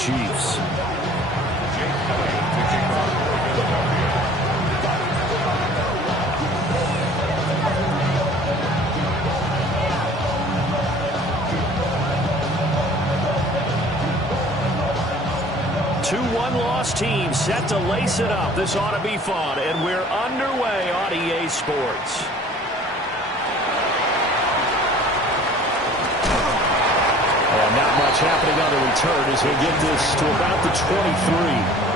Chiefs. Two one-loss teams set to lace it up. This ought to be fun, and we're underway on EA Sports. And not much happening on the return as he'll get this to about the 23.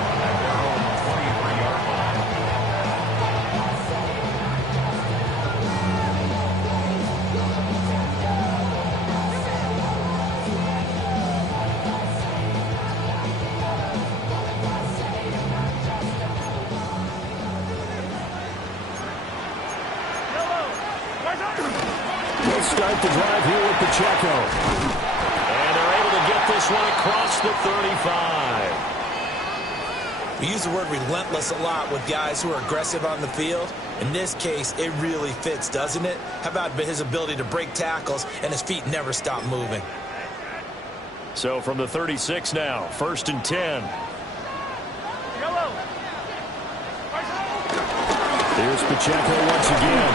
Start the drive here with Pacheco. And they're able to get this one across the 35. We use the word relentless a lot with guys who are aggressive on the field. In this case, it really fits, doesn't it? How about his ability to break tackles and his feet never stop moving? So from the 36 now, 1st and 10. Here's Pacheco once again.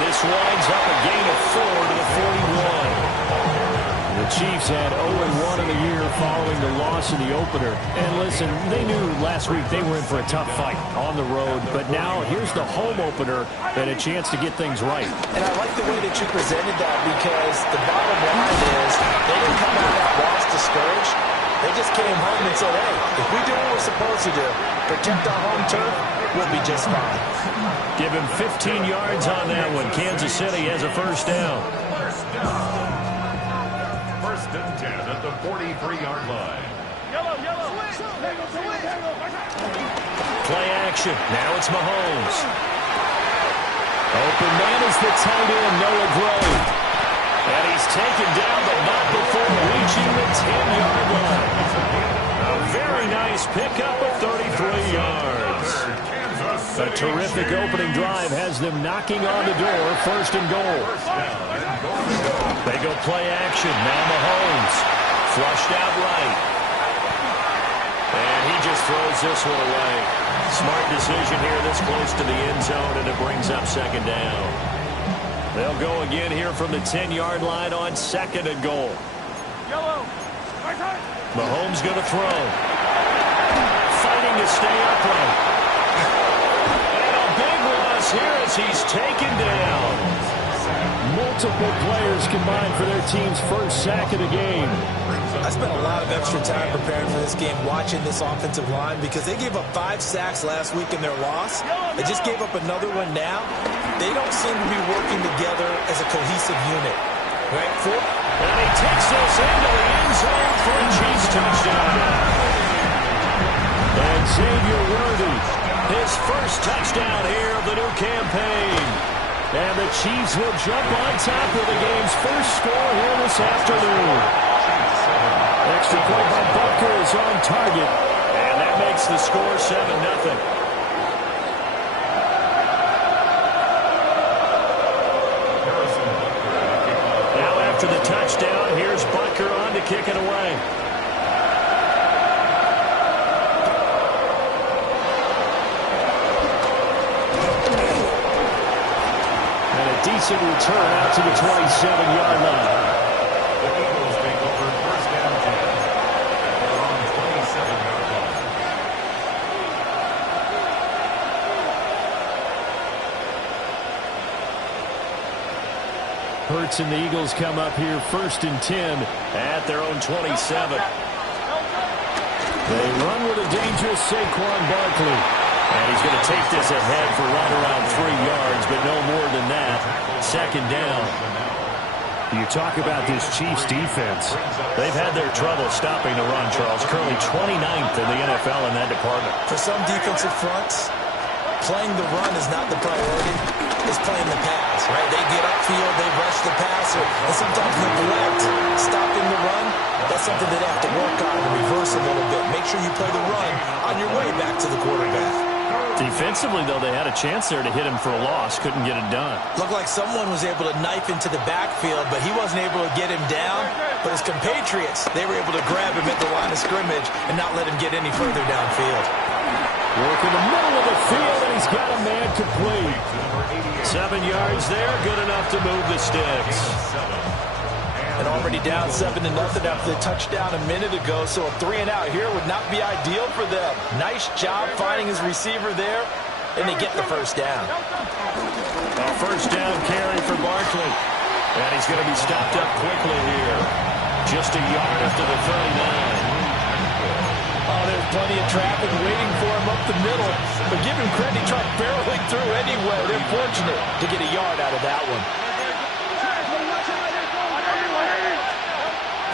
This winds up a gain of 4 to the 41. The Chiefs had 0-1 in the year following the loss in the opener. And listen, they knew last week they were in for a tough fight on the road. But now here's the home opener and a chance to get things right. And I like the way that you presented that, because the bottom line is they didn't come out of that loss discouraged. They just came home and said, hey, if we do what we're supposed to do, protect our home turf, we'll be just fine. Give him 15 yards on that one. Kansas City has a first down. First and 10 at the 43-yard line. Play action. Now it's Mahomes. Open man is the tight end, Noah Gray. And he's taken down, but not before reaching the 10-yard line. A very nice pickup of 33 yards. A terrific opening drive has them knocking on the door, 1st and goal. They go play action. Now Mahomes. Flushed out right. And he just throws this one away. Smart decision here this close to the end zone, and it brings up 2nd down. They'll go again here from the 10-yard line on 2nd and goal. Mahomes going to throw. Fighting to stay upright. Here as he's taken down. Multiple players combined for their team's first sack of the game. I spent a lot of extra time preparing for this game, watching this offensive line, because they gave up 5 sacks last week in their loss. They just gave up another one now. They don't seem to be working together as a cohesive unit. Right? And he takes this into the end zone for a Chiefs touchdown. And Xavier Worthy, his first touchdown here of the new campaign. And the Chiefs will jump on top of the game's first score here this afternoon. Extra point by Butker is on target. And that makes the score 7-0. Now after the touchdown, here's Butker on to kick it away. Decent return out to the 27-yard line. The Eagles take over 1st and 10. They're on the 27-yard line. Hurts and the Eagles come up here 1st and 10 at their own 27. They run with a dangerous Saquon Barkley. And he's going to take this ahead for right around 3 yards, but no more than that. 2nd down. You talk about this Chiefs defense. They've had their trouble stopping the run, Charles. Currently 29th in the NFL in that department. For some defensive fronts, playing the run is not the priority. It's playing the pass, right? They get upfield, they rush the passer, and sometimes neglect stopping the run. That's something they have to work on and reverse a little bit. Make sure you play the run on your way back to the quarterback. Defensively, though, they had a chance there to hit him for a loss. Couldn't get it done. Looked like someone was able to knife into the backfield, but he wasn't able to get him down. But his compatriots, they were able to grab him at the line of scrimmage and not let him get any further downfield. Work in the middle of the field, and he's got a man complete. 7 yards there, good enough to move the sticks. And already down 7-0 after the touchdown a minute ago, so a 3-and-out here would not be ideal for them. Nice job finding his receiver there, and they get the first down. A first down carry for Barkley. And he's going to be stopped up quickly here. Just a yard after the 39. Oh, there's plenty of traffic waiting for him up the middle. But give him credit, he tried barreling through anyway. They're fortunate to get a yard out of that one.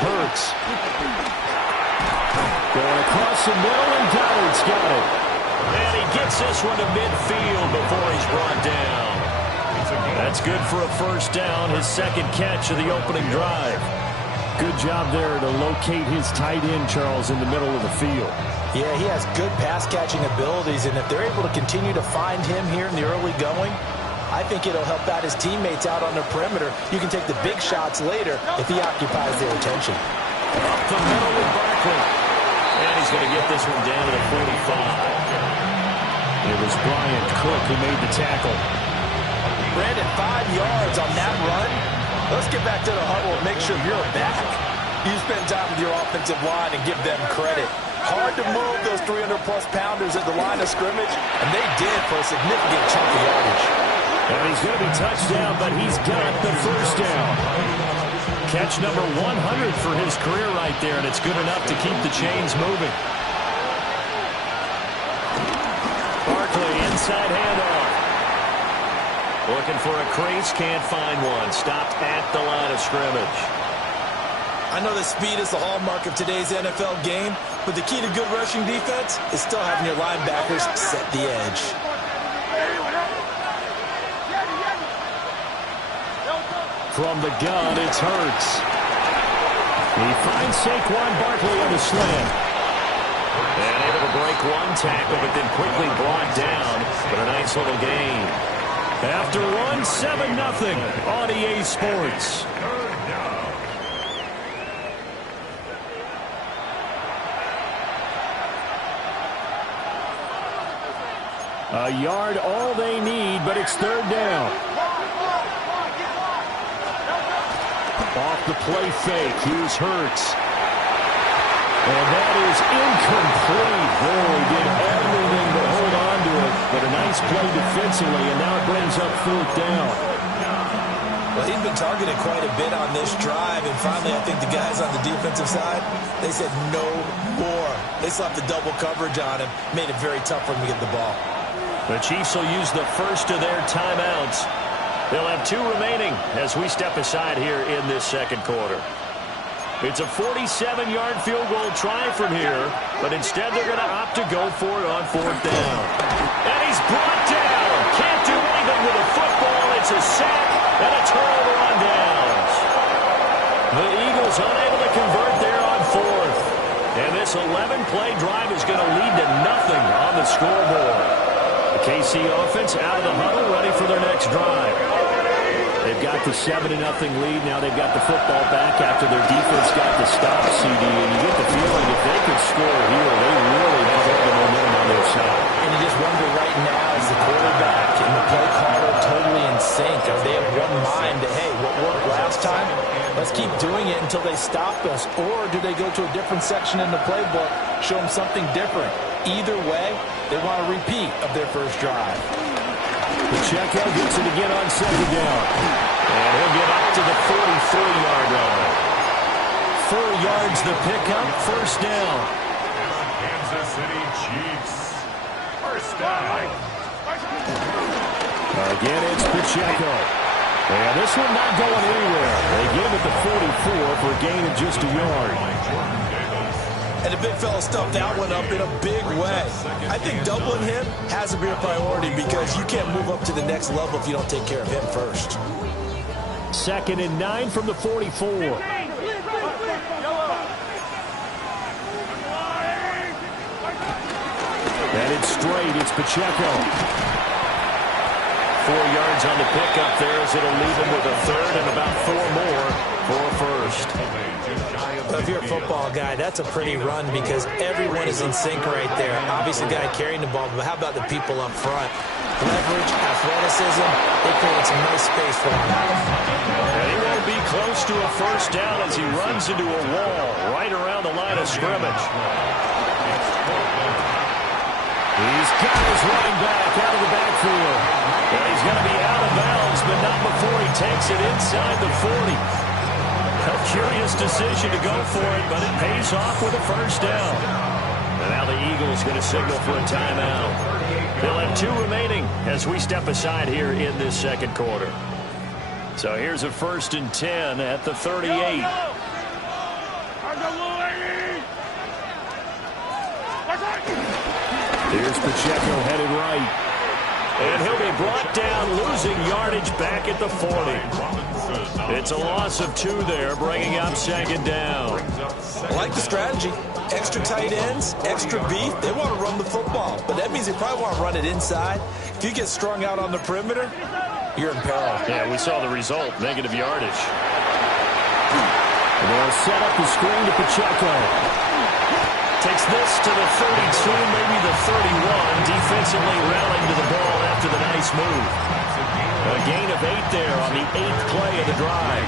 Hurts. Going across the middle, and Goddard's got it. And he gets this one to midfield before he's brought down. That's good for a first down, his second catch of the opening drive. Good job there to locate his tight end, Charles, in the middle of the field. Yeah, he has good pass-catching abilities, and if they're able to continue to find him here in the early going, I think it'll help out his teammates out on the perimeter. You can take the big shots later if he occupies their attention. Up the middle with Barkley. And he's going to get this one down to the 45. It was Bryant Cook who made the tackle. Brandon, 5 yards on that run. Let's get back to the huddle and make sure you're back. You spend time with your offensive line and give them credit. Hard to move those 300-plus pounders at the line of scrimmage, and they did for a significant chunk of yardage. And he's going to be touched down, but he's got the first down. Catch number 100 for his career right there, and it's good enough to keep the chains moving. Barkley, inside handoff. Looking for a crease, can't find one. Stopped at the line of scrimmage. I know that speed is the hallmark of today's NFL game, but the key to good rushing defense is still having your linebackers set the edge. From the gun, it's Hurts. He finds Saquon Barkley on the slant. And able to break one tackle, but then quickly brought down. But a nice little gain. After one, 7-0 on EA Sports. A yard, all they need, but it's third down. Off the play fake, here's Hurts. And that is incomplete. Boy, did everything to hold on to it. But a nice play defensively, and now it brings up fourth down. Well, he's been targeted quite a bit on this drive, and finally I think the guys on the defensive side, they said no more. They slapped the double coverage on him, made it very tough for him to get the ball. The Chiefs will use the first of their timeouts. They'll have 2 remaining as we step aside here in this second quarter. It's a 47-yard field goal try from here, but instead they're going to opt to go for it on fourth down. And he's brought down. Can't do anything with a football. It's a sack and a turnover on downs. The Eagles unable to convert there on fourth. And this 11-play drive is going to lead to nothing on the scoreboard. The KC offense out of the huddle, ready for their next drive. They've got the 7-0 lead. Now they've got the football back after their defense got the stop, CD. And you get the feeling if they could score here, they really have all the momentum on their side. And you just wonder right now, is the quarterback and the play caller totally in sync? Are they of one mind that, hey, what worked last time, let's keep doing it until they stop us? Or do they go to a different section in the playbook, show them something different? Either way, they want a repeat of their first drive. Pacheco gets it again on second down. And he'll get up to the 43-yard line. 4 yards the pickup, first down. Kansas City Chiefs. First down. Again, it's Pacheco. And this one not going anywhere. They get him at the 44 for a gain of just a yard. And the big fella stuffed that one up in a big way. I think doubling him has to be a priority because you can't move up to the next level if you don't take care of him first. 2nd and 9 from the 44. And it's straight. It's Pacheco. 4 yards on the pickup there as it'll leave him with a third and about 4 more for a first. first. But if you're a football guy, that's a pretty run because everyone is in sync right there. Obviously, the guy carrying the ball, but how about the people up front? Leverage, athleticism, they created some nice space for him. And he won't be close to a first down as he runs into a wall right around the line of scrimmage. He's got his running back out of the backfield. And he's going to be out of bounds, but not before he takes it inside the 40. A curious decision to go for it, but it pays off with a first down. And now the Eagles going to signal for a timeout. They'll have 2 remaining as we step aside here in this second quarter. So here's a 1st and 10 at the 38. Here's Pacheco headed right. And he'll be brought down, losing yardage back at the 40. It's a loss of 2 there, bringing up 2nd down. I like the strategy. Extra tight ends, extra beef. They want to run the football, but that means they probably want to run it inside. If you get strung out on the perimeter, you're in peril. Yeah, we saw the result, negative yardage. And they'll set up the screen to Pacheco. Takes this to the 32, maybe the 31. Defensively rallying to the ball after the nice move. A gain of 8 there on the 8th play of the drive.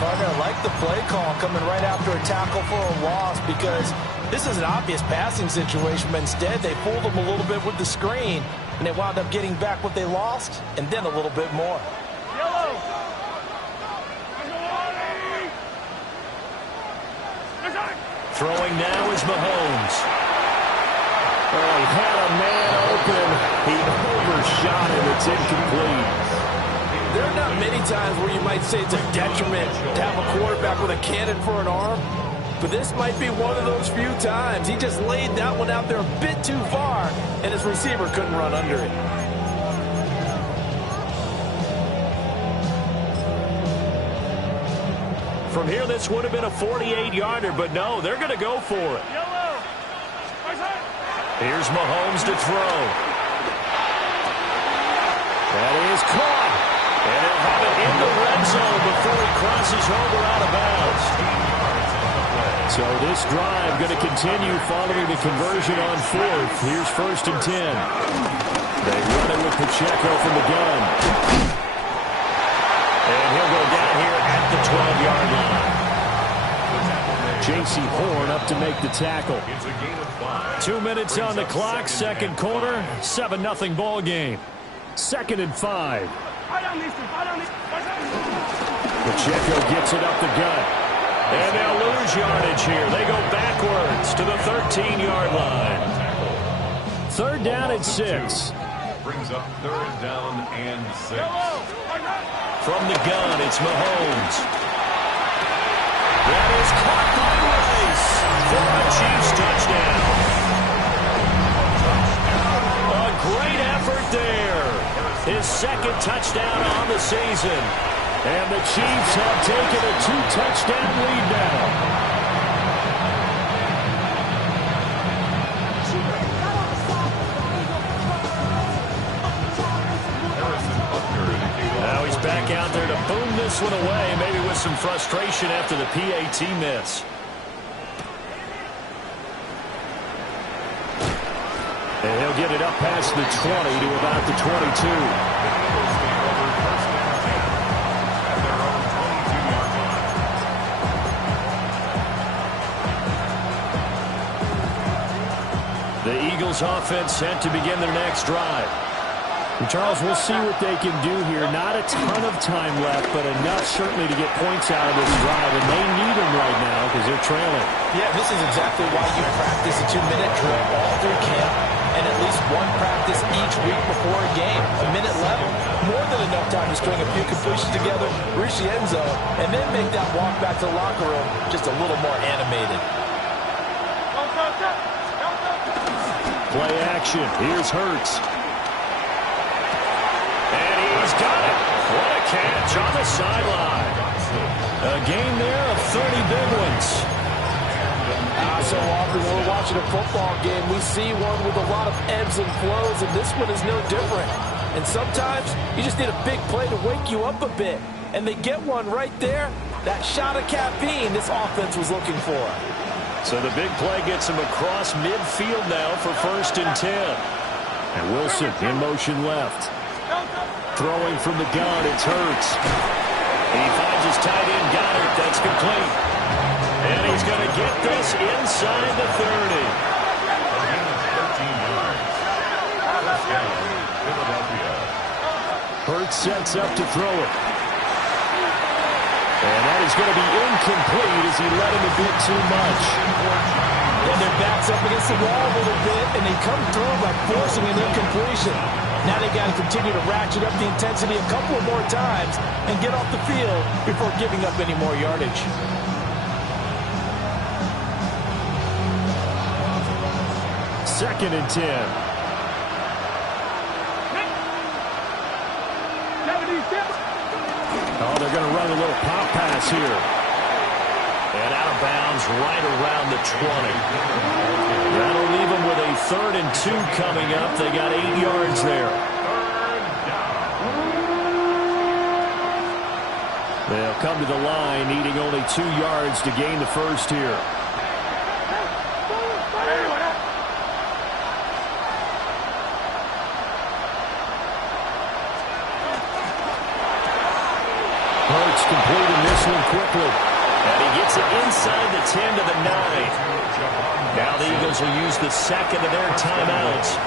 Partner, I like the play call coming right after a tackle for a loss because this is an obvious passing situation, but instead they fooled them a little bit with the screen, and they wound up getting back what they lost and then a little bit more. Throwing now is Mahomes. Oh, he had a man open. He overshot him. It's incomplete. There are not many times where you might say it's a detriment to have a quarterback with a cannon for an arm, but this might be one of those few times. He just laid that one out there a bit too far, and his receiver couldn't run under it. From here, this would have been a 48-yarder, but no, they're going to go for it. Here's Mahomes to throw. That is caught. And he'll have it in the red zone before he crosses over out of bounds. So this drive going to continue following the conversion on 4th. Here's 1st and 10. They run it with Pacheco from the gun. And he'll go down here at the 12-yard line. J.C. Horn up to make the tackle. 2 minutes on the clock, second quarter, 7-0 ball game. 2nd and 5. Pacheco gets it up the gut. And they'll lose yardage here. They go backwards to the 13-yard line. 3rd down and 6. Brings up 3rd down and 6. From the gun, it's Mahomes. That is caught by Rice for a Chiefs touchdown. A great effort there. His 2nd touchdown on the season. And the Chiefs have taken a 2-touchdown lead now. Now he's back out there to boom this one away, maybe with some frustration after the PAT miss. And he'll get it up past the 20 to about the 22. The Eagles offense set to begin their next drive. And Charles, we'll see what they can do here. Not a ton of time left, but enough certainly to get points out of this drive, and they need them right now because they're trailing. Yeah, this is exactly why you practice a 2-minute drill all through camp and at least one practice each week before a game. A minute left, more than enough time to string a few completions together, reach the end zone, and then make that walk back to the locker room just a little more animated. Play action. Here's Hurts. And he's got it. What a catch on the sideline. A game there of 30 big ones. So often when we're watching a football game, we see one with a lot of ebbs and flows, and this one is no different. And sometimes you just need a big play to wake you up a bit. And they get one right there, that shot of caffeine this offense was looking for. So the big play gets him across midfield now for 1st and 10. And Wilson in motion left. Throwing from the gun, it's Hurts. He finds his tight end, Goddard. That's complete. And he's going to get this inside the 30. Hurts sets up to throw it. And that is going to be incomplete as he let him a bit too much. And their back's up against the wall a little bit, and they come through by forcing an incompletion. Now they got to continue to ratchet up the intensity a couple of more times and get off the field before giving up any more yardage. Second and 10. Oh, they're going to run a little pop pass here. And out of bounds right around the 20. That'll leave them with a 3rd and 2 coming up. They got 8 yards there. They'll come to the line, needing only 2 yards to gain the first here. Hurts completing this one quickly. And he gets it inside the 10 to the 9. Now the Eagles will use the second of their timeouts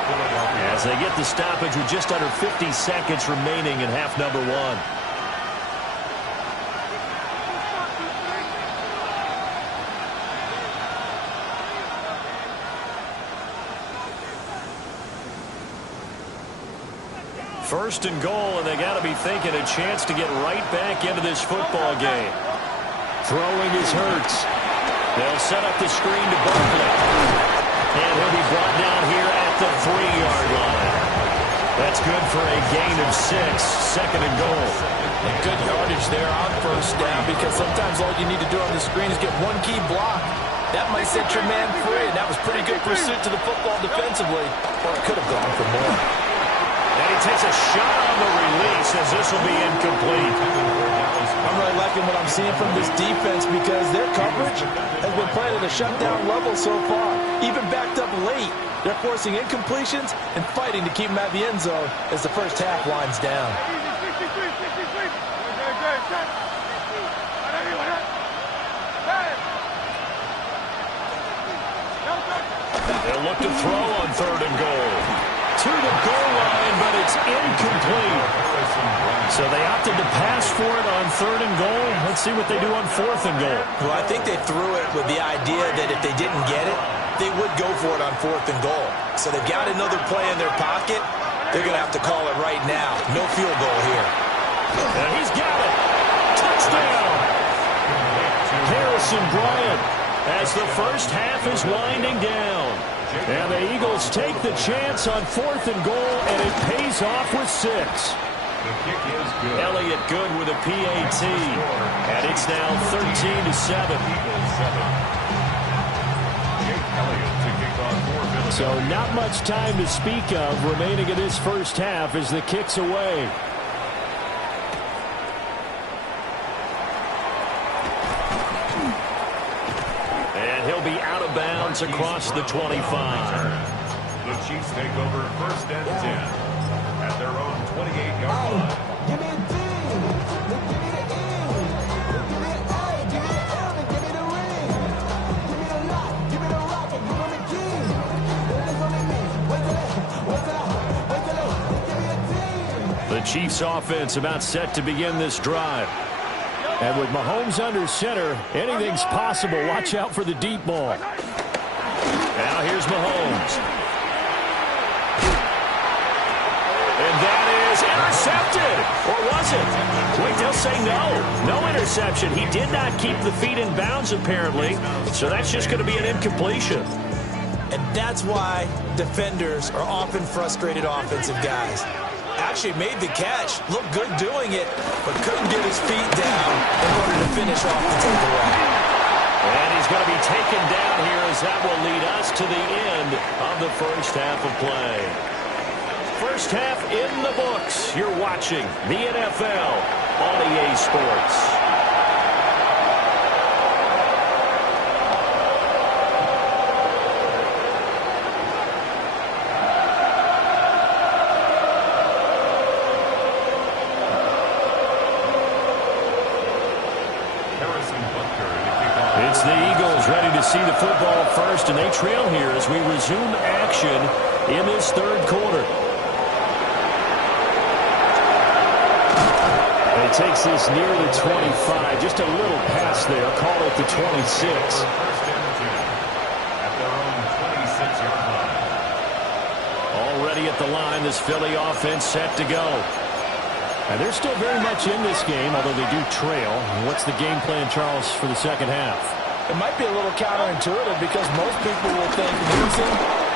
as they get the stoppage with just under 50 seconds remaining in half number 1. First and goal, and they got to be thinking a chance to get right back into this football game. Throwing is Hurts. They'll set up the screen to Barkley. And he'll be brought down here at the 3-yard line. That's good for a gain of 6, 2nd and goal. And good yardage there on first down, because sometimes all you need to do on the screen is get one key block. That might set your man free, and that was pretty good pursuit to the football defensively. Or it could have gone for more. And he takes a shot on the release as this will be incomplete. I'm really liking what I'm seeing from this defense because their coverage has been playing at a shutdown level so far. Even backed up late, they're forcing incompletions and fighting to keep them at the end zone as the first half winds down. They'll look to throw on 3rd and goal. To the goal line, but it's incomplete. So they opted to pass for it on 3rd and goal. Let's see what they do on 4th and goal. Well, I think they threw it with the idea that if they didn't get it, they would go for it on 4th and goal. So they've got another play in their pocket. They're going to have to call it right now. No field goal here. And he's got it. Touchdown. Harrison Bryant as the first half is winding down. And the Eagles take the chance on 4th and goal, and it pays off with 6. The kick is good. Elliott good with a PAT. And it's now 13-7. So not much time to speak of remaining in this first half as the kick's away. And he'll be out of bounds across the 25. The Chiefs take over 1st and 10 at their own 28-yard line. Give me a D. Give me the E. Give me the A. Give me the M. And give me the ring. Give me the lock. Give me the rock. And give me the key. Then it's only me. Wait till give me a team. The Chiefs offense about set to begin this drive. And with Mahomes under center, anything's possible. Watch out for the deep ball. Now here's Mahomes. And that is intercepted. Or was it? Wait, they'll say no. No interception. He did not keep the feet in bounds, apparently. So that's just going to be an incompletion. And that's why defenders are often frustrated offensive guys. Actually made the catch, looked good doing it, but couldn't get his feet down in order to finish off the takeaway. And he's going to be taken down here as that will lead us to the end of the first half of play. First half in the books. You're watching the NFL on EA Sports. see the football first, and they trail here as we resume action in this third quarter. And it takes this near the 25. Just a little pass there. Call it the 26. Already at the line, this Philly offense set to go. And they're still very much in this game, although they do trail. What's the game plan, Charles, for the second half? It might be a little counterintuitive because most people will think losing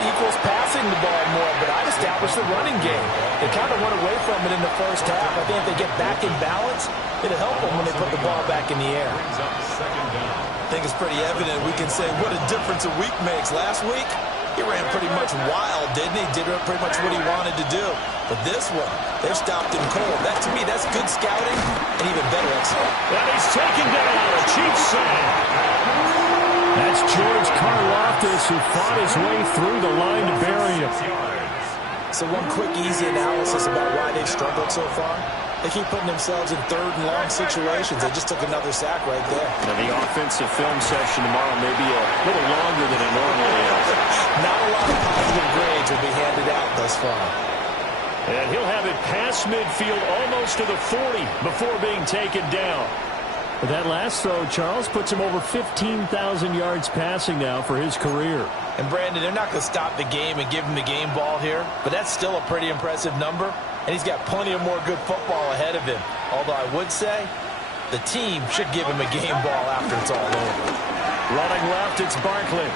equals passing the ball more, but I've established the running game. They kind of went away from it in the first half. I think if they get back in balance, it'll help them when they put the ball back in the air. I think it's pretty evident. We can say what a difference a week makes. Last week, he ran pretty much wild, didn't he? Did pretty much what he wanted to do. But this one, they've stopped him cold. That, to me, that's good scouting and even better execution. And he's taken down a cheap sack. That's George Karlaftis, who fought his way through the line to bury him. So one quick, easy analysis about why they've struggled so far. They keep putting themselves in third and long situations. They just took another sack right there. Now, the offensive film session tomorrow may be a little longer than it normally is. Not a lot of positive grades will be handed out thus far. And he'll have it past midfield almost to the 40 before being taken down. But that last throw, Charles, puts him over 15,000 yards passing now for his career. And, Brandon, they're not going to stop the game and give him the game ball here, but that's still a pretty impressive number, and he's got plenty of more good football ahead of him. Although I would say the team should give him a game ball after it's all over. Running left, it's Barkley.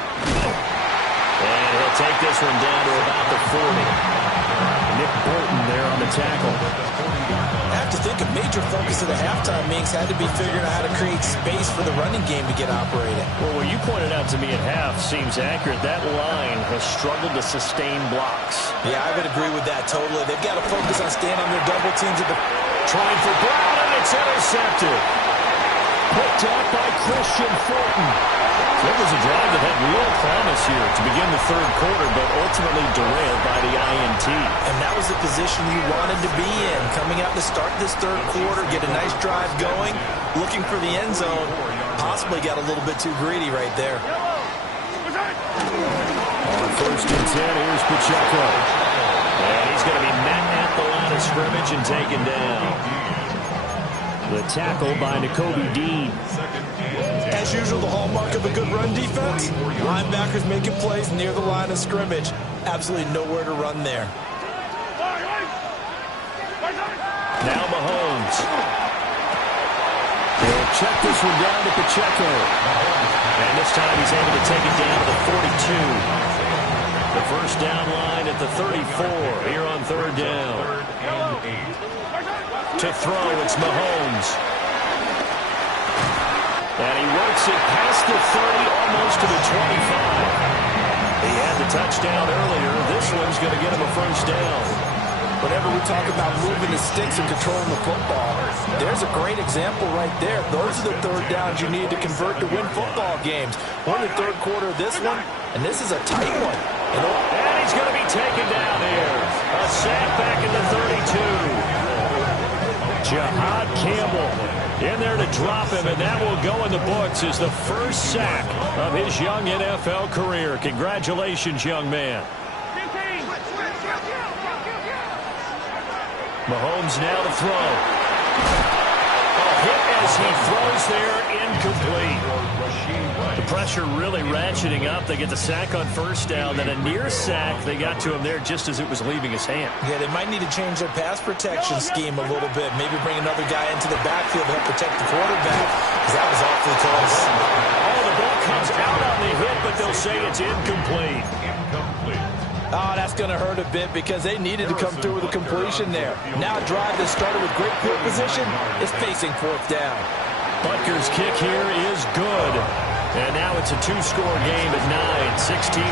And he'll take this one down to about the 40. Nick Bolton there on the tackle. I have to think a major focus of the halftime meetings had to be figuring out how to create space for the running game to get operating. Well, what you pointed out to me at half seems accurate. That line has struggled to sustain blocks. Yeah, I would agree with that totally. They've got to focus on staying on their double teams at the... Trying for Brown, and it's intercepted. Picked up by Christian Fulton. It was a drive that had real promise here to begin the third quarter, but ultimately derailed by the INT. And that was the position you wanted to be in. Coming out to start this third quarter, get a nice drive going, looking for the end zone. Possibly got a little bit too greedy right there. On first and 10, here's Pacheco. And he's going to be met at the line of scrimmage and taken down. The tackle by Nakobe Dean. As usual, the hallmark of a good run defense, linebackers making plays near the line of scrimmage. Absolutely nowhere to run there. Now Mahomes. He'll check this one down to Pacheco. And this time he's able to take it down to the 42. The first down line at the 34 here on third down. To throw, it's Mahomes. And he works it past the 30, almost to the 25. He had the touchdown earlier. This one's going to get him a first down. Whenever we talk about moving the sticks and controlling the football, there's a great example right there. Those are the third downs you need to convert to win football games. We're in the third quarter of this one, and this is a tight one. And he's going to be taken down here. A sack back at the 32. Jahad Campbell in there to drop him, and that will go in the books as the first sack of his young NFL career. Congratulations, young man. Mahomes now to throw. A hit as he throws there, incomplete. The pressure really ratcheting up. They get the sack on first down, then a near sack. They got to him there just as it was leaving his hand. Yeah, they might need to change their pass protection scheme a little bit. Maybe bring another guy into the backfield to help protect the quarterback, because that was awfully close. Oh, the ball comes out on the hit, but they'll say it's incomplete. Oh, that's going to hurt a bit because they needed to come through with a completion there. Now a drive that started with great field position is facing fourth down. Butker's kick here is good. And now it's a two-score game at 9, 16-7.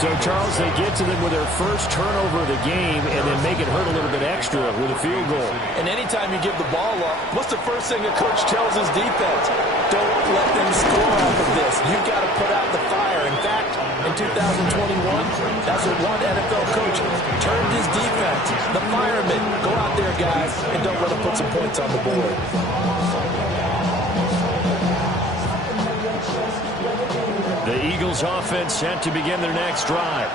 So, Charles, they get to them with their first turnover of the game and then make it hurt a little bit extra with a field goal. And anytime you give the ball up, what's the first thing a coach tells his defense? Don't let them score off of this. You've got to put out the fire. In fact, in 2021, that's what one NFL coach turned his defense. The firemen, go out there, guys, and don't let them put some points on the board. The Eagles offense set to begin their next drive.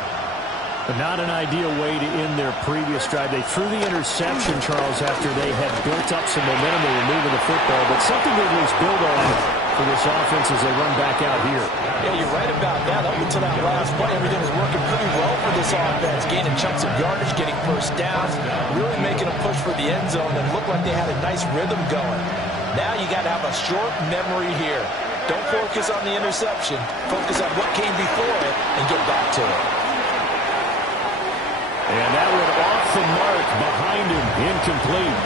But not an ideal way to end their previous drive. They threw the interception, Charles, after they had built up some momentum. They were moving the football, but something they at least build on for this offense as they run back out here. Yeah, you're right about that. Up until that last play, everything was working pretty well for this offense. Gaining chunks of yardage, getting first downs, really making a push for the end zone, and looked like they had a nice rhythm going. Now you got to have a short memory here. Don't focus on the interception. Focus on what came before it and get back to it. And that went off the mark behind him, incomplete.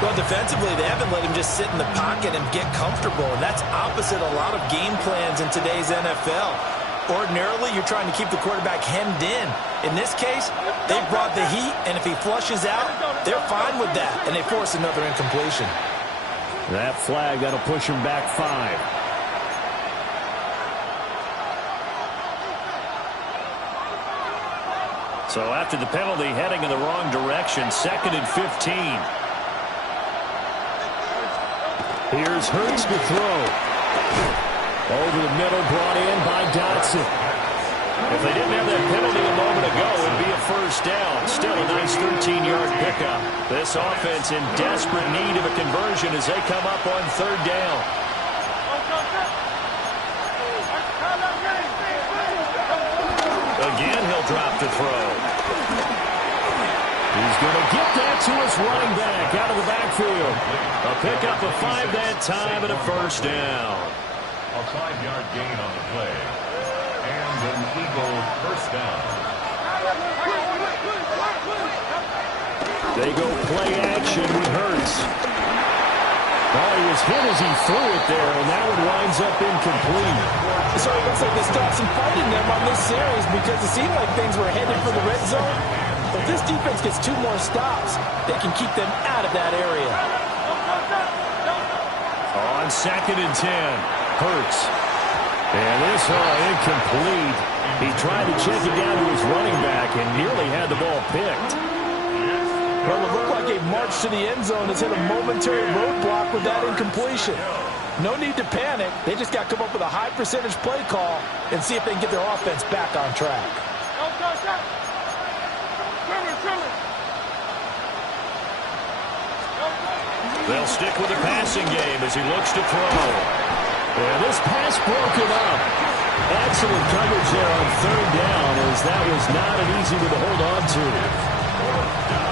Well, defensively, they haven't let him just sit in the pocket and get comfortable, and that's opposite a lot of game plans in today's NFL. Ordinarily, you're trying to keep the quarterback hemmed in. In this case, they brought the heat, and if he flushes out, they're fine with that, and they force another incompletion. That flag, that'll push him back 5. So after the penalty, heading in the wrong direction, 2nd and 15. Here's Hurts to throw. Over the middle, brought in by Dotson. If they didn't have that penalty a moment ago, it'd be a first down. Still a nice 13-yard pickup. This offense in desperate need of a conversion as they come up on 3rd down. Again, he'll drop to throw. He's going to get that to his running back out of the backfield. A pickup of 5 that time and a first down. A 5-yard gain on the play. And an Eagle first down. They go play action with Hurts. Oh, he was hit as he threw it there, and that one winds up incomplete. So it looks like they stopped some fighting them on this series because it seemed like things were headed for the red zone. If this defense gets 2 more stops, they can keep them out of that area. On 2nd and 10, Hurts. And this incomplete. He tried to check it down to his running back and nearly had the ball picked. Well, it looked like a march to the end zone has hit a momentary roadblock with that incompletion. No need to panic. They just got to come up with a high percentage play call and see if they can get their offense back on track. They'll stick with the passing game as he looks to throw. And this pass broken up. Excellent coverage there on 3rd down as that was not an easy one to hold on to.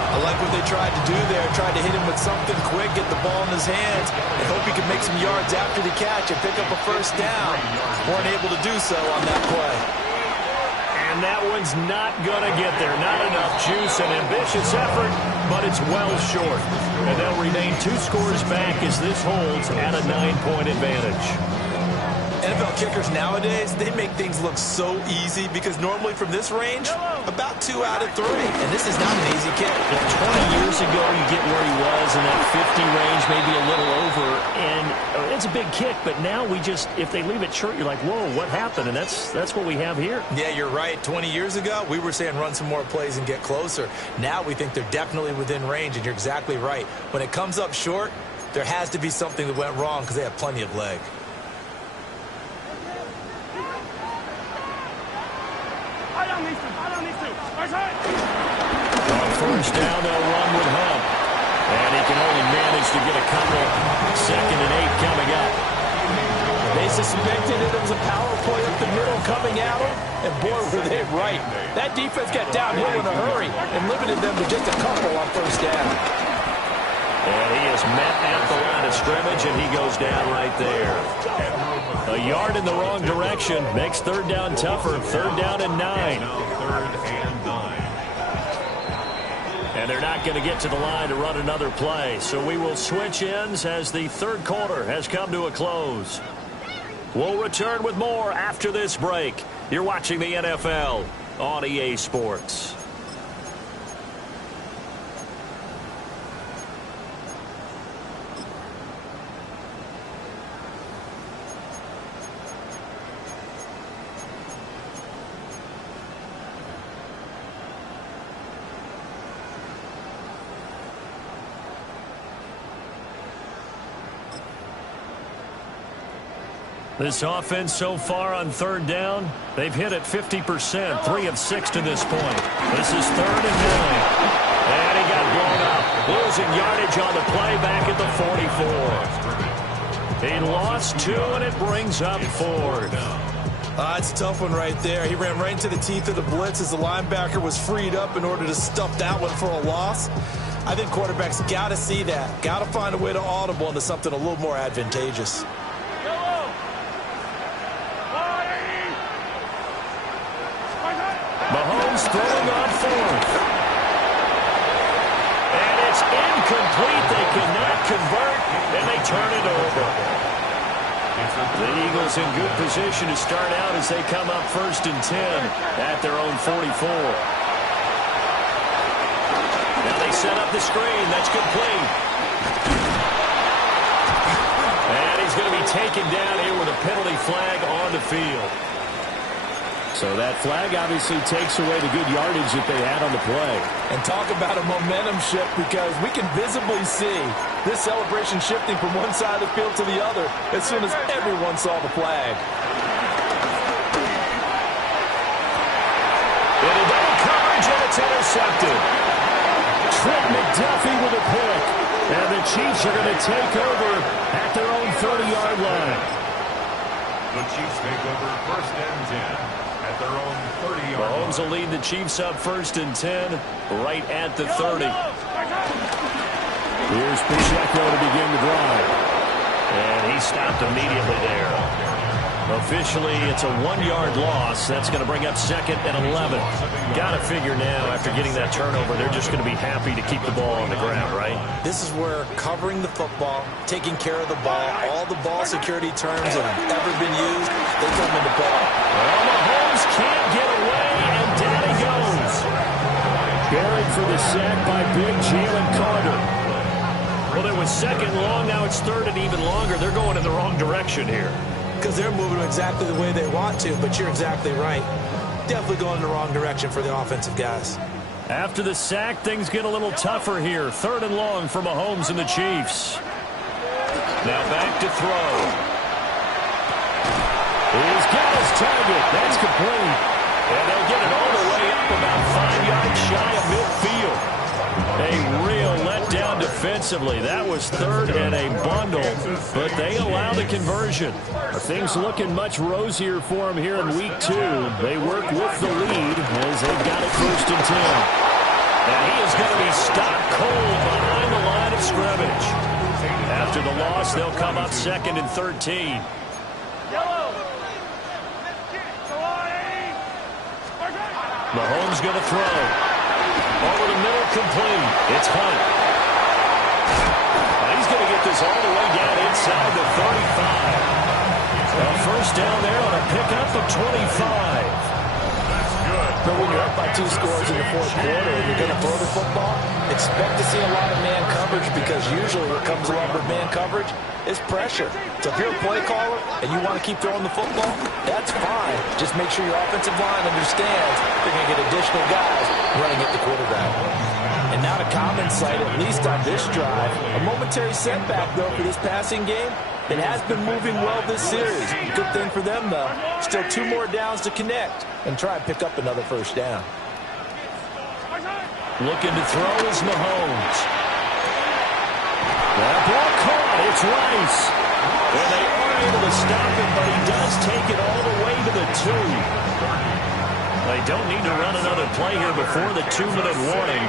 I like what they tried to do there. Tried to hit him with something quick, get the ball in his hands, and hope he could make some yards after the catch and pick up a first down. Weren't able to do so on that play. And that one's not going to get there. Not enough juice, an ambitious effort, but it's well short. And they'll remain 2 scores back as this holds at a 9-point advantage. NFL kickers nowadays, they make things look so easy because normally from this range, about 2 out of 3. And this is not an easy kick. 20 years ago, you get where he was in that 50 range, maybe a little over, and it's a big kick. But now we just, if they leave it short, you're like, whoa, what happened? And that's what we have here. Yeah, you're right. 20 years ago, we were saying run some more plays and get closer. Now we think they're definitely within range, and you're exactly right. When it comes up short, there has to be something that went wrong because they have plenty of leg. On 1st down, they'll run with Hunt. And he can only manage to get a couple. 2nd and 8 coming up. They suspected it was a power play up the middle coming at them, and boy, were they right. That defense got downhill in a hurry and limited them to just a couple on 1st down. And he is met at the line of scrimmage, and he goes down right there. A yard in the wrong direction makes 3rd down tougher. 3rd down and 9. Now 3rd and 9. And they're not going to get to the line to run another play. So we will switch ends as the 3rd quarter has come to a close. We'll return with more after this break. You're watching the NFL on EA Sports. This offense so far on third down, they've hit it 50%, 3 of 6 to this point. This is 3rd and 9. And he got blown up. Losing yardage on the play back at the 44. He lost 2, and it brings up 4th. It's a tough one right there. He ran right into the teeth of the blitz as the linebacker was freed up in order to stuff that one for a loss. I think quarterbacks got to see that. Got to find a way to audible into something a little more advantageous. Mahomes throwing on 4th. And it's incomplete. They cannot convert, and they turn it over. The Eagles in good position to start out as they come up 1st and 10 at their own 44. Now they set up the screen. That's complete. And he's going to be taken down here with a penalty flag on the field. So that flag obviously takes away the good yardage that they had on the play. And talk about a momentum shift, because we can visibly see this celebration shifting from one side of the field to the other as soon as everyone saw the flag. Into double coverage, and it's intercepted. Trent McDuffie with a pick. And the Chiefs are going to take over at their own 30-yard line. The Chiefs take over 1st and 10. At their own 30-yard line. Mahomes will lead the Chiefs up 1st and 10 right at the 30. Here's Pacheco to begin the drive. And he stopped immediately there. Officially, it's a 1-yard loss. That's going to bring up 2nd and 11. Got to figure now, after getting that turnover, they're just going to be happy to keep the ball on the ground, right? This is where covering the football, taking care of the ball, all the ball security terms that have ever been used, they come into play. Well, Mahomes can't get away, and down he goes. Buried for the sack by big Jalen Carter. Well, it was 2nd long, now it's 3rd and even longer. They're going in the wrong direction here. Because they're moving exactly the way they want to, but you're exactly right. Definitely going in the wrong direction for the offensive guys. After the sack, things get a little tougher here. 3rd and long for Mahomes and the Chiefs. Now back to throw. He's got his target. That's complete. And they'll get it all the way up about 5 yards shy of midfield. A real letdown defensively. That was 3rd and a bundle, but they allow the conversion. Things looking much rosier for them here in week 2. They work with the lead as they've got it 1st and 10. Now he is going to be stopped cold behind the line of scrimmage. After the loss, they'll come up 2nd and 13. Mahomes going to throw. Over the middle, complete. It's Hunt. He's going to get this all the way down inside the 35. A 1st down there on a pickup of 25. But when you're up by 2 scores in the 4th quarter and you're going to throw the football, expect to see a lot of man coverage, because usually what comes along with man coverage is pressure. So if you're a play caller and you want to keep throwing the football, that's fine. Just make sure your offensive line understands they're going to get additional guys running at the quarterback. And not a common sight, at least on this drive. A momentary setback, though, for this passing game. It has been moving well this series. Good thing for them, though. Still 2 more downs to connect and try and pick up another 1st down. Looking to throw is Mahomes. That ball caught. It's Rice. And they are able to stop him, but he does take it all the way to the 2. They don't need to run another play here before the 2-minute warning.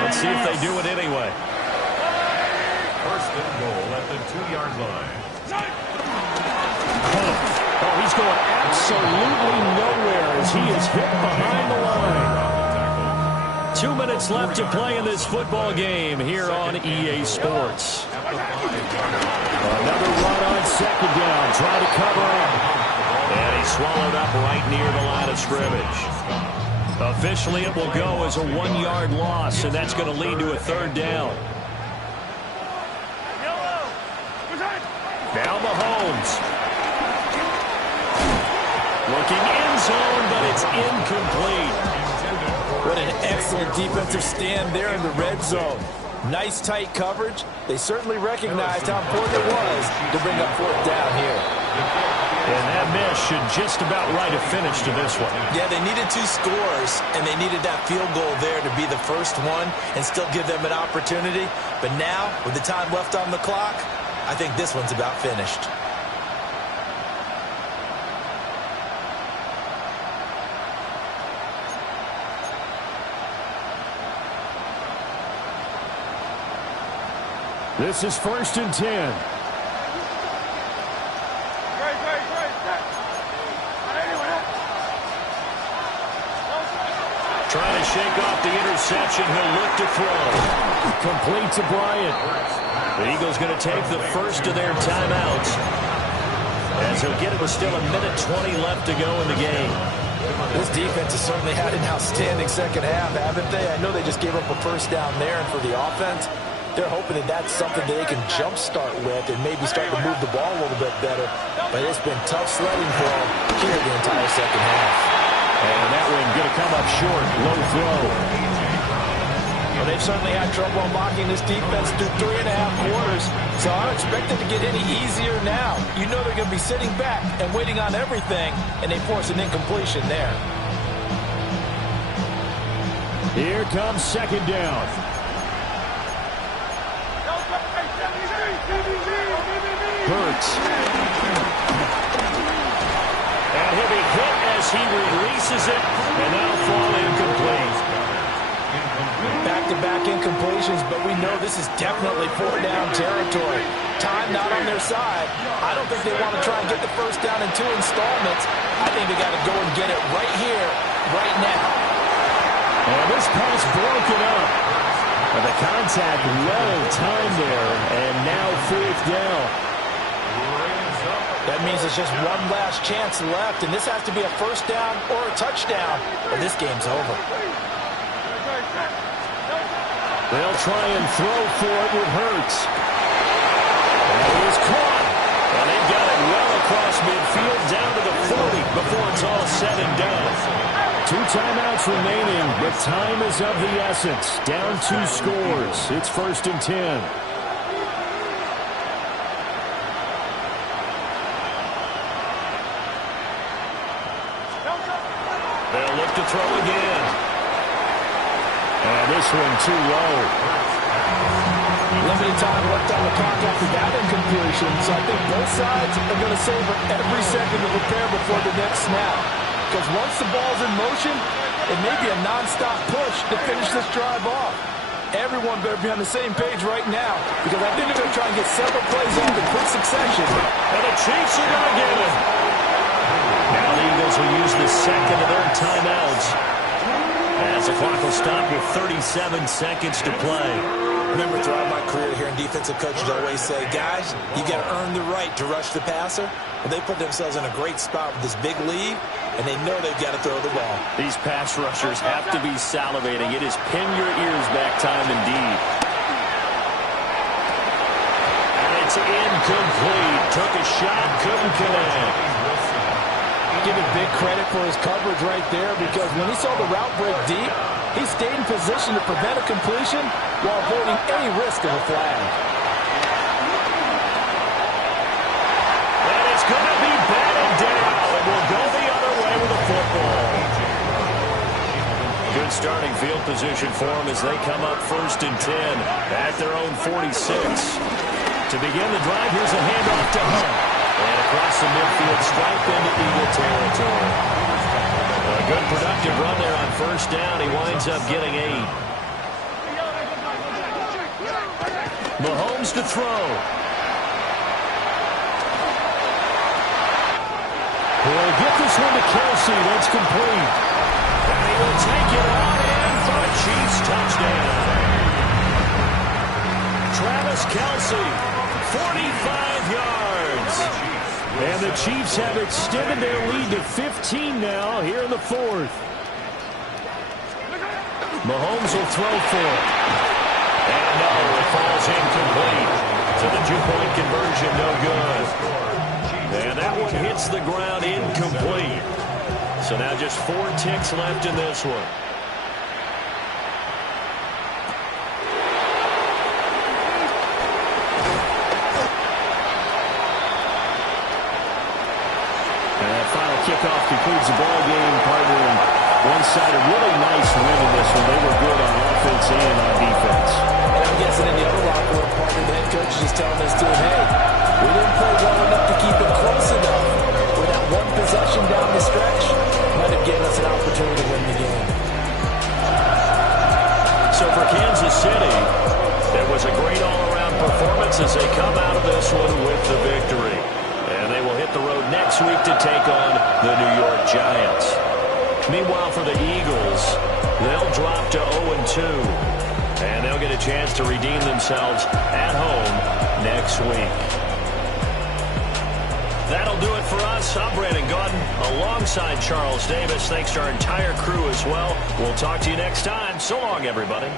Let's see if they do it anyway. 1st and goal at the 2-yard line. Oh, he's going absolutely nowhere as he is hit behind the line. 2 minutes left to play in this football game here on EA Sports. Another run on 2nd down. Try to cover up. And he's swallowed up right near the line of scrimmage. Officially, it will go as a 1-yard loss, and that's going to lead to a 3rd down. Now Mahomes. Looking end zone, but it's incomplete. What an excellent defensive stand there in the red zone. Nice tight coverage. They certainly recognized how important it was to bring up 4th down here. And that miss should just about write a finish to this one. Yeah, they needed 2 scores, and they needed that field goal there to be the first one and still give them an opportunity. But now, with the time left on the clock, I think this one's about finished. This is 1st and 10. Trying to shake off the interception. He'll look to throw. Complete to Bryant. The Eagles going to take the first of their timeouts, as he'll get it with still 1:20 left to go in the game. This defense has certainly had an outstanding second half, haven't they? I know they just gave up a first down there, and for the offense, they're hoping that that's something that they can jumpstart with and maybe start to move the ball a little bit better. But it's been tough sledding for them here the entire second half. And that one going to come up short. Low throw. Well, they've certainly had trouble unlocking this defense through 3.5 quarters, so I don't expect it to get any easier now. You know they're going to be sitting back and waiting on everything, and they force an incompletion there. Here comes 2nd down. Hurts. And he'll be hit as he releases it, and that'll fall incomplete. Back-to-back incompletions, but we know this is definitely 4-down territory. Time not on their side. I don't think they want to try and get the first down in 2 installments. I think they got to go and get it right here, right now. And this pass broken up. And the contact well timed there, and now 4th down. That means there's just one last chance left, and this has to be a first down or a touchdown, or this game's over. They'll try and throw for it with Hurts. And it was caught. And they got it well across midfield down to the 40 before it's all said and done. 2 timeouts remaining, but time is of the essence. Down 2 scores. It's 1st and 10. They'll look to throw again. And this one too low. Limited time left on the clock after that incompletion, so I think both sides are going to savor every second to prepare before the next snap. Because once the ball's in motion, it may be a non-stop push to finish this drive off. Everyone better be on the same page right now, because I think they're going to try and get several plays off in quick succession. And the Chiefs are going to get it. Now the Eagles will use the second of their timeouts, as the clock will stop with 37 seconds to play. Remember, throughout my career here in defensive coaches always say, guys, you got to earn the right to rush the passer. Well, they put themselves in a great spot with this big lead, and they know they've got to throw the ball. These pass rushers have to be salivating. It is pin your ears back time indeed. And it's incomplete. Took a shot, couldn't connect. Give him big credit for his coverage right there, because when he saw the route break deep, he stayed in position to prevent a completion while avoiding any risk of a flag. And it's going to be batted down, and we'll go the other way with a football. Good starting field position for them as they come up 1st and 10 at their own 46. To begin the drive, here's a handoff to Hunt. And across the midfield, stripe into Eagle territory. A good productive run there on 1st down. He winds up getting 8. Mahomes to throw. He'll get this one to Kelsey. That's complete. And he will take it on in for a Chiefs touchdown. Travis Kelsey, 45 yards. And the Chiefs have extended their lead to 15 now here in the 4th. Mahomes will throw for it. And no, it falls incomplete. So the 2-point conversion, no good. And that one hits the ground incomplete. So now just 4 ticks left in this one. kickoff concludes the ball game, partner, and one side a really nice win in this one. They were good on offense and on defense. And I'm guessing in the other locker room, partner, the head coach is just telling his team, hey, we didn't play well enough to keep it close enough. With that one possession down the stretch, might have given us an opportunity to win the game. So for Kansas City, it was a great all-around performance as they come out of this one with the victory. And they will hit the road next week to take on the New York Giants. Meanwhile, for the Eagles, they'll drop to 0-2. And they'll get a chance to redeem themselves at home next week. That'll do it for us. I'm Brandon Gaudin alongside Charles Davis. Thanks to our entire crew as well. We'll talk to you next time. So long, everybody.